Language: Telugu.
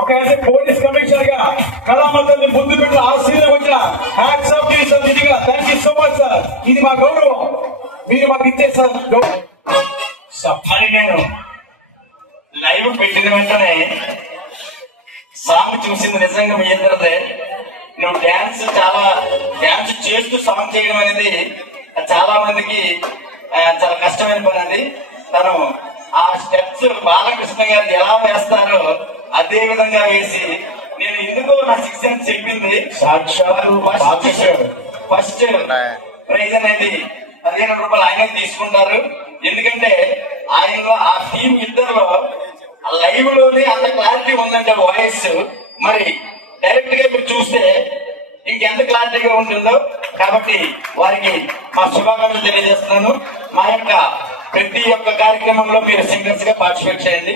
ఒక పోలీస్ కమిషనర్ గా కళామందరిని ముందు పెట్టి ఆశీర్వాదం వచ్చిన హ్యాట్స్ ఆఫ్ టు సార్. నిజంగా thank you so much sir. ఇది మా గౌరవం, మీరు మాకు ఇచ్చే సార్ గౌరవం. మరి నేను లైవ్ పెట్టిన వెంటనే సాంగ్ చూసింది నిజంగా మీ ఇద్దరిదే. నువ్వు డాన్స్ చేస్తూ సాంగ్ చేయడం అనేది చాలా మందికి చాలా కష్టమైన పని. అది తను ఆ స్టెప్స్ బాలకృష్ణ గారు ఎలా వేస్తారో అదే విధంగా వేసి నేను ఎందుకో నా 6 సెన్స్ చెప్పింది. ఫస్ట్ ప్రైజ్ అనేది 1500 రూపాయలు ఆయన తీసుకుంటారు. ఎందుకంటే ఆయనలో ఆ టీం ఇద్దరులో లైవ్ లోనే అంత క్లారిటీ ఉందంటే వాయిస్, మరి డైరెక్ట్ గా మీరు చూస్తే ఇంకెంత క్లారిటీగా ఉంటుందో. కాబట్టి వారికి మా శుభాకాంక్షలు తెలియజేస్తున్నాను. మా యొక్క ప్రతి ఒక్క కార్యక్రమంలో మీరు సింగర్స్ గా పార్టిసిపేట్ చేయండి.